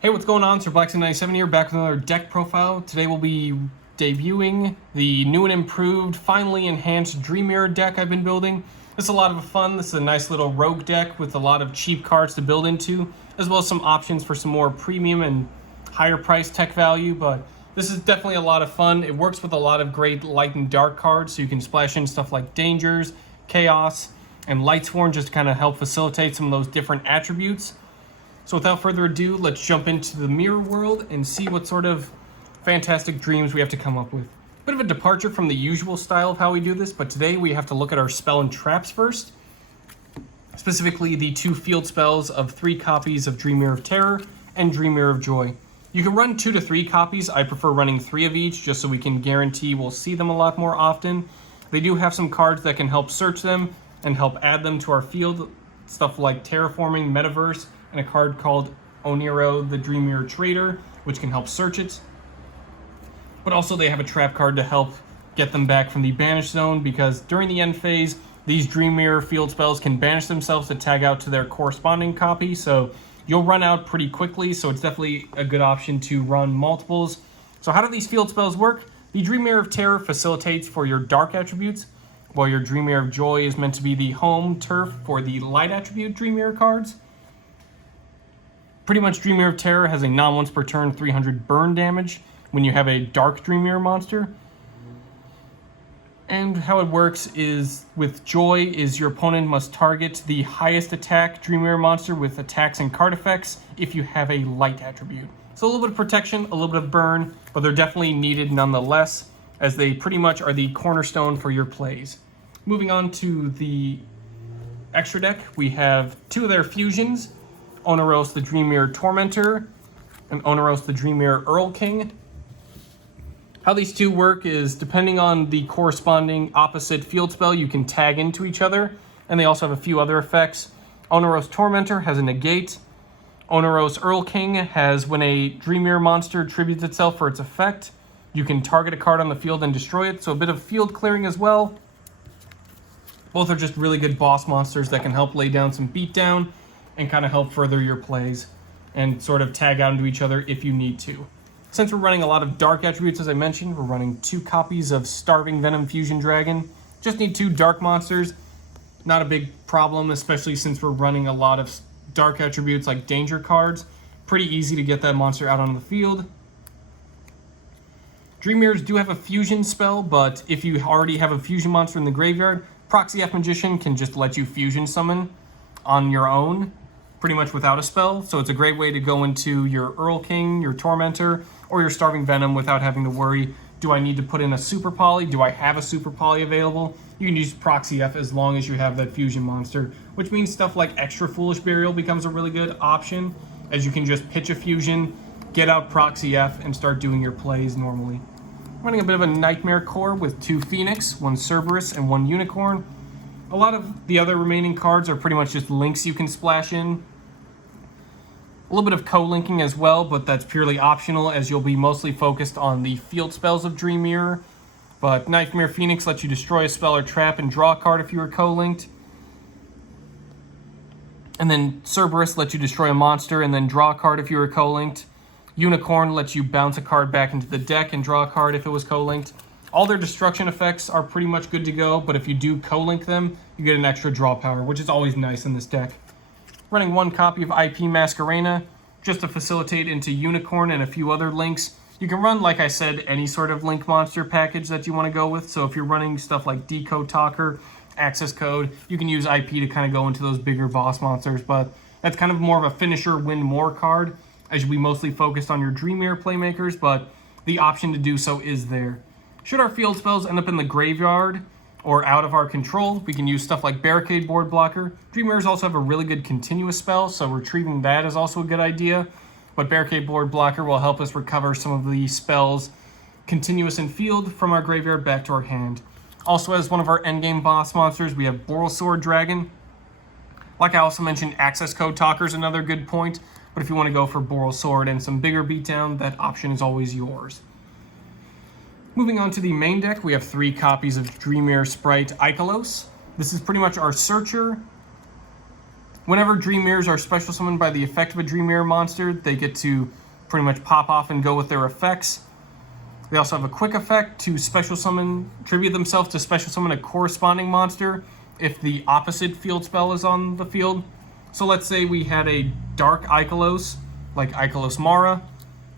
Hey, what's going on? Sir Blackson97 here, back with another deck profile. Today we'll be debuting the new and improved, finely enhanced Dream Mirror deck I've been building. This is a lot of fun. This is a nice little rogue deck with a lot of cheap cards to build into, as well as some options for some more premium and higher price tech value, but this is definitely a lot of fun. It works with a lot of great light and dark cards, so you can splash in stuff like Dangers, Chaos, and Lightsworn just to kind of help facilitate some of those different attributes. So without further ado, let's jump into the mirror world and see what sort of fantastic dreams we have to come up with. Bit of a departure from the usual style of how we do this, but today we have to look at our spell and traps first. Specifically, the two field spells of 3 copies of Dream Mirror of Terror and Dream Mirror of Joy. You can run 2 to 3 copies. I prefer running 3 of each, just so we can guarantee we'll see them a lot more often. They do have some cards that can help search them and help add them to our field. Stuff like Terraforming, Metaverse, and a card called YuGiOh, the Dream Mirror Trader, which can help search it. But also they have a trap card to help get them back from the banish zone, because during the end phase, these Dream Mirror field spells can banish themselves to tag out to their corresponding copy, so you'll run out pretty quickly, so it's definitely a good option to run multiples. So how do these field spells work? The Dream Mirror of Terror facilitates for your dark attributes, while your Dream Mirror of Joy is meant to be the home turf for the light attribute Dream Mirror cards. Pretty much Dream Mirror of Terror has a non-once per turn 300 burn damage when you have a dark Dream Mirror monster. And how it works is with Joy is your opponent must target the highest attack Dream Mirror monster with attacks and card effects if you have a light attribute. So a little bit of protection, a little bit of burn, but they're definitely needed nonetheless, as they pretty much are the cornerstone for your plays. Moving on to the extra deck, we have 2 of their fusions, Oneros the Dream Mirror Tormentor and Oneros the Dream Mirror Earl King. How these 2 work is, depending on the corresponding opposite field spell, you can tag into each other, and they also have a few other effects. Oneros Tormentor has a negate. Oneros Earl King has, when a Dream Mirror monster tributes itself for its effect, you can target a card on the field and destroy it, so a bit of field clearing as well. Both are just really good boss monsters that can help lay down some beatdown and kind of help further your plays and sort of tag out into each other if you need to. Since we're running a lot of dark attributes, as I mentioned, we're running 2 copies of Starving Venom Fusion Dragon. Just need 2 dark monsters. Not a big problem, especially since we're running a lot of dark attributes like danger cards. Pretty easy to get that monster out on the field. Dream Mirrors do have a fusion spell, but if you already have a fusion monster in the graveyard, Proxy F Magician can just let you fusion summon on your own, pretty much without a spell. So it's a great way to go into your Earl King, your Tormentor, or your Starving Venom without having to worry, do I need to put in a Super Poly? Do I have a Super Poly available? You can use Proxy F as long as you have that fusion monster, which means stuff like Extra Foolish Burial becomes a really good option, as you can just pitch a fusion, get out Proxy F, and start doing your plays normally. Running a bit of a Nightmare core with 2 Phoenix, 1 Cerberus, and 1 Unicorn. A lot of the other remaining cards are pretty much just links you can splash in. A little bit of co-linking as well, but that's purely optional, as you'll be mostly focused on the field spells of Dream Mirror. But Nightmare Phoenix lets you destroy a spell or trap and draw a card if you were co-linked. And then Cerberus lets you destroy a monster and then draw a card if you were co-linked. Unicorn lets you bounce a card back into the deck and draw a card if it was co-linked. All their destruction effects are pretty much good to go, but if you do co-link them, you get an extra draw power, which is always nice in this deck. Running 1 copy of IP Masquerena, just to facilitate into Unicorn and a few other links. You can run, like I said, any sort of link monster package that you want to go with, so if you're running stuff like Decode Talker, Access Code, you can use IP to kind of go into those bigger boss monsters, but that's kind of more of a finisher win more card, as you'll be mostly focused on your Dream Mirror playmakers, but the option to do so is there. Should our field spells end up in the graveyard or out of our control, we can use stuff like Barricade Board Blocker. Dream Mirrors also have a really good continuous spell, so retrieving that is also a good idea. But Barricade Board Blocker will help us recover some of the spells continuous in field from our graveyard back to our hand. Also, as one of our endgame boss monsters, we have Borrelsword Dragon. Like I also mentioned, Access Code Talker is another good point, but if you want to go for Borrelsword and some bigger beatdown, that option is always yours. Moving on to the main deck, we have 3 copies of Dream Mirror Sprite Ikelos. This is pretty much our searcher. Whenever Dream Mirrors are special summoned by the effect of a Dream Mirror monster, they get to pretty much pop off and go with their effects. They also have a quick effect to special summon, tribute themselves to special summon a corresponding monster if the opposite field spell is on the field. So let's say we had a Dark YuGiOh, like YuGiOh Mara,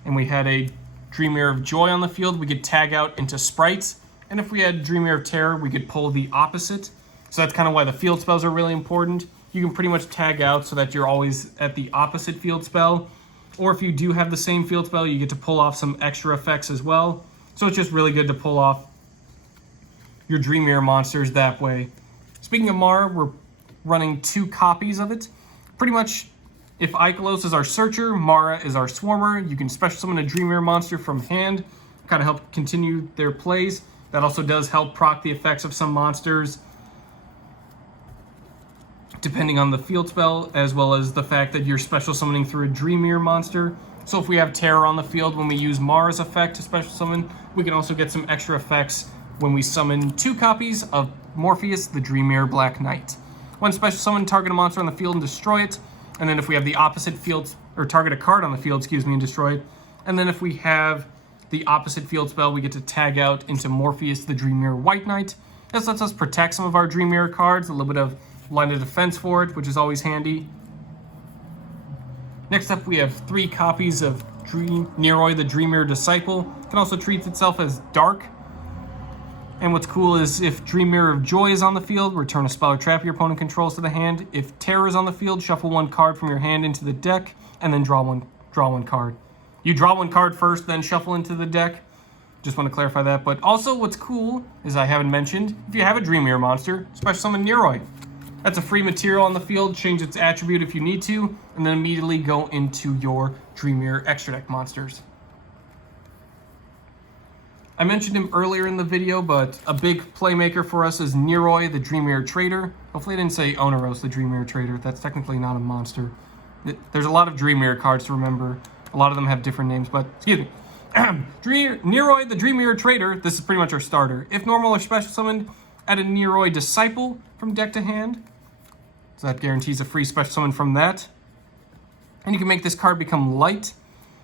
and we had a Dream Mirror of Joy on the field, we could tag out into sprites. And if we had Dream Mirror of Terror, we could pull the opposite. So that's kind of why the field spells are really important. You can pretty much tag out so that you're always at the opposite field spell. Or if you do have the same field spell, you get to pull off some extra effects as well. So it's just really good to pull off your Dream Mirror monsters that way. Speaking of Mara, we're running 2 copies of it. Pretty much, if YuGiOh is our searcher, Mara is our swarmer. You can special summon a Dream Mirror monster from hand, kind of help continue their plays. That also does help proc the effects of some monsters, depending on the field spell, as well as the fact that you're special summoning through a Dream Mirror monster. So if we have Terror on the field when we use Mara's effect to special summon, we can also get some extra effects when we summon 2 copies of Morpheus, the Dream Mirror Black Knight. When special summon, target a monster on the field and destroy it. And then if we have the opposite field, or target a card on the field, and destroy it. And then if we have the opposite field spell, we get to tag out into Morpheus, the Dream Mirror White Knight. This lets us protect some of our Dream Mirror cards, a little bit of line of defense for it, which is always handy. Next up, we have 3 copies of YuGiOh, the Dream Mirror Disciple. It can also treat itself as dark. And what's cool is if Dream Mirror of Joy is on the field, return a spell or trap your opponent controls to the hand. If Terror is on the field, shuffle 1 card from your hand into the deck, and then draw one card. You draw 1 card first, then shuffle into the deck. Just want to clarify that. But also what's cool is I haven't mentioned, if you have a Dream Mirror monster, special summon YuGiOh. That's a free material on the field, change its attribute if you need to, and then immediately go into your Dream Mirror extra deck monsters. I mentioned him earlier in the video, but a big playmaker for us is YuGiOh, the Dream Mirror Trader. Hopefully I didn't say Oneros, the Dream Mirror Trader. That's technically not a monster. There's a lot of Dream Mirror cards to remember. A lot of them have different names, but excuse me. YuGiOh, the Dream Mirror Trader. This is pretty much our starter. If normal or special summoned, add a YuGiOh Disciple from deck to hand. So that guarantees a free special summon from that. And you can make this card become light.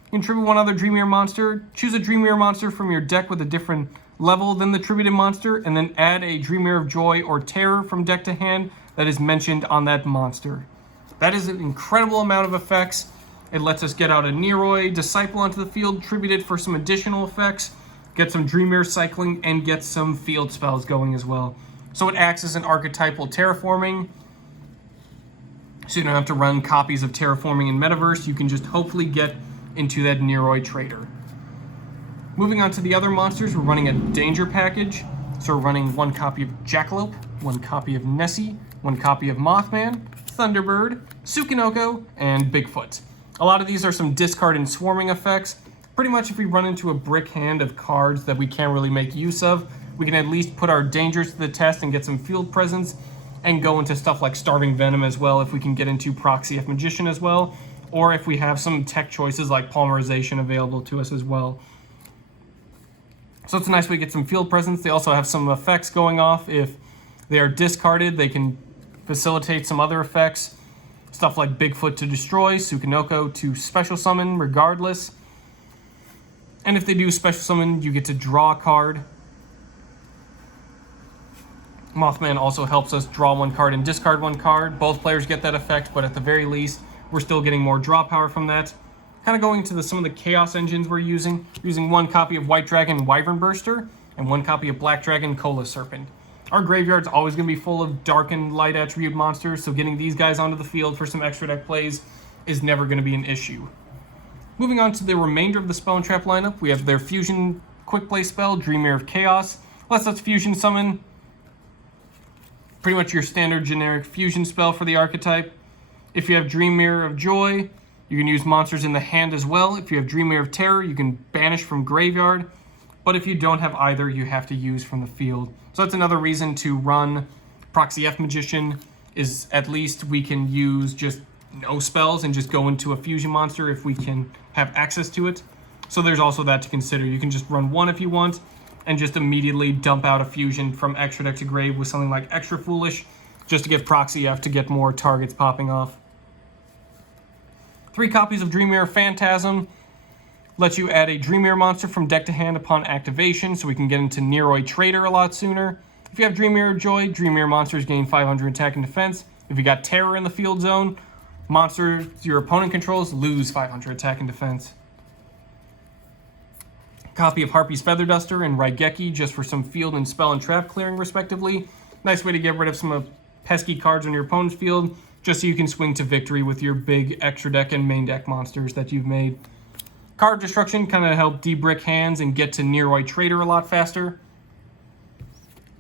You can tribute 1 other Dream Mirror monster. Choose a Dream Mirror monster from your deck with a different level than the tributed monster, and then add a Dream Mirror of Joy or Terror from deck to hand that is mentioned on that monster. That is an incredible amount of effects. It lets us get out a YuGiOh Disciple onto the field, tribute it for some additional effects, get some Dream Mirror cycling, and get some field spells going as well. So it acts as an archetypal terraforming. So you don't have to run copies of terraforming in Metaverse. You can just hopefully get into that YuGiOh Trader. Moving on to the other monsters, we're running a Danger package. So we're running 1 copy of Jackalope, 1 copy of Nessie, 1 copy of Mothman, Thunderbird, Tsukinoko, and Bigfoot. A lot of these are some discard and swarming effects. Pretty much if we run into a brick hand of cards that we can't really make use of, we can at least put our Dangers to the test and get some field presence, and go into stuff like Starving Venom as well if we can get into Proxy F Magician as well, or if we have some tech choices like Polymerization available to us as well. So it's a nice way to get some field presence. They also have some effects going off. If they are discarded, they can facilitate some other effects. Stuff like Bigfoot to destroy, Tsukinoko to special summon regardless. And if they do special summon, you get to draw a card. Mothman also helps us draw 1 card and discard 1 card. Both players get that effect, but at the very least, we're still getting more draw power from that. Kind of going into some of the Chaos engines we're using. Using 1 copy of White Dragon Wyvern Burster, and 1 copy of Black Dragon Cola Serpent. Our graveyard's always going to be full of dark and light attribute monsters, so getting these guys onto the field for some extra deck plays is never going to be an issue. Moving on to the remainder of the Spell and Trap lineup, we have their Fusion Quick Play spell, Dream Mirror of Chaos. Lets us fusion summon pretty much your standard generic fusion spell for the archetype. If you have Dream Mirror of Joy, you can use monsters in the hand as well. If you have Dream Mirror of Terror, you can banish from graveyard. But if you don't have either, you have to use from the field. So that's another reason to run Proxy F Magician, is at least we can use just no spells and just go into a fusion monster if we can have access to it. So there's also that to consider. You can just run 1 if you want, and just immediately dump out a fusion from extra deck to grave with something like Extra Foolish, just to get Proxy F to get more targets popping off. 3 copies of Dream Mirror Phantasm. Lets you add a Dream Mirror monster from deck to hand upon activation, so we can get into Neroid Trader a lot sooner. If you have Dream Mirror Joy, Dream Mirror monsters gain 500 attack and defense. If you got Terror in the field zone, monsters your opponent controls lose 500 attack and defense. Copy of Harpy's Feather Duster and Raigeki, just for some field and spell and trap clearing respectively. Nice way to get rid of some pesky cards on your opponent's field, just so you can swing to victory with your big extra deck and main deck monsters that you've made. Card Destruction kind of help de-brick hands and get to Neroid Trader a lot faster.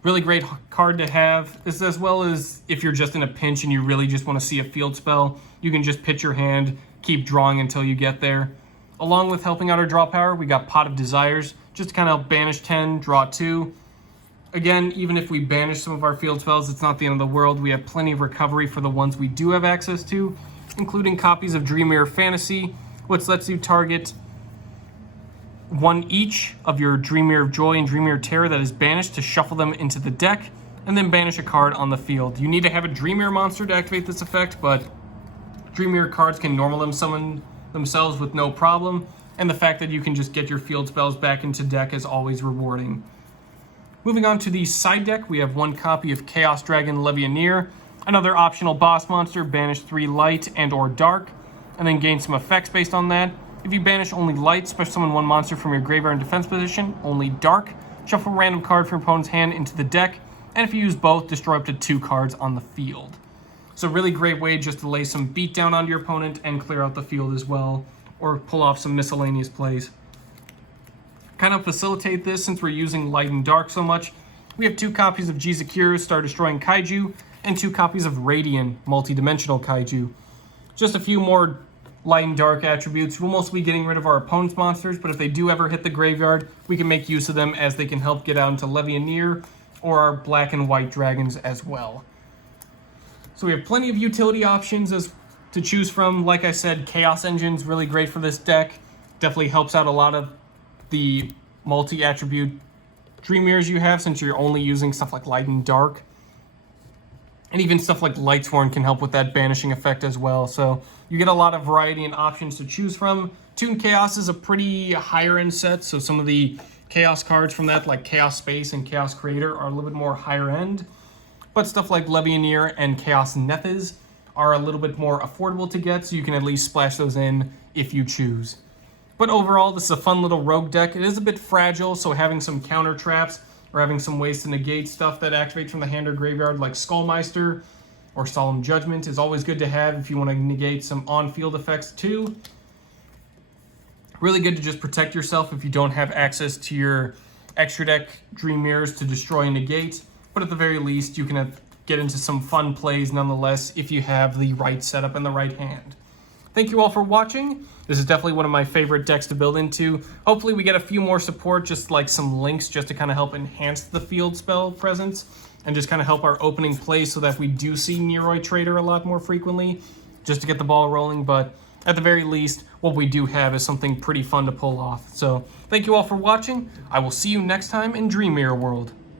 Really great card to have, as well as if you're just in a pinch and you really just want to see a field spell, you can just pitch your hand, keep drawing until you get there. Along with helping out our draw power, we got Pot of Desires, just to kind of banish 10, draw 2. Again, even if we banish some of our field spells, it's not the end of the world. We have plenty of recovery for the ones we do have access to, including copies of Dream Mirror Fantasy, which lets you target 1 each of your Dream Mirror of Joy and Dream Mirror Terror that is banished to shuffle them into the deck, and then banish a card on the field. You need to have a Dream Mirror monster to activate this effect, but Dream Mirror cards can normal summon themselves with no problem, and the fact that you can just get your field spells back into deck is always rewarding. Moving on to the side deck, we have 1 copy of Chaos Dragon Levianeer, another optional boss monster, banish 3 light and or dark, and then gain some effects based on that. If you banish only light, special summon 1 monster from your graveyard in defense position, only dark, shuffle a random card from your opponent's hand into the deck, and if you use both, destroy up to 2 cards on the field. So really great way just to lay some beat down onto your opponent and clear out the field as well, or pull off some miscellaneous plays. Kind of facilitate this, since we're using light and dark so much, we have 2 copies of Jizukiru's Star Destroying Kaiju, and 2 copies of Radiant Multi-Dimensional Kaiju. Just a few more light and dark attributes. We'll mostly be getting rid of our opponent's monsters, but if they do ever hit the graveyard, we can make use of them, as they can help get out into Levianeer or our black and white dragons as well. So we have plenty of utility options to choose from. Like I said, Chaos Engine's really great for this deck. Definitely helps out a lot of the multi-attribute Dream Mirrors you have, since you're only using stuff like light and dark. And even stuff like Lightsworn can help with that banishing effect as well. So you get a lot of variety and options to choose from. Toon Chaos is a pretty higher end set, so some of the Chaos cards from that, like Chaos Space and Chaos Creator, are a little bit more higher end. But stuff like Levianeer and Chaos Nephes are a little bit more affordable to get, so you can at least splash those in if you choose. But overall, this is a fun little rogue deck. It is a bit fragile, so having some counter traps or having some ways to negate stuff that activates from the hand or graveyard, like Skullmeister or Solemn Judgment, is always good to have if you want to negate some on-field effects too. Really good to just protect yourself if you don't have access to your extra deck Dream Mirrors to destroy and negate. But at the very least, you can get into some fun plays nonetheless if you have the right setup and the right hand. Thank you all for watching. This is definitely one of my favorite decks to build into. Hopefully we get a few more support, just like some links, just to kind of help enhance the field spell presence and just kind of help our opening play, so that we do see Neroid Trader a lot more frequently, just to get the ball rolling. But at the very least, what we do have is something pretty fun to pull off. So thank you all for watching. I will see you next time in Dream Mirror World.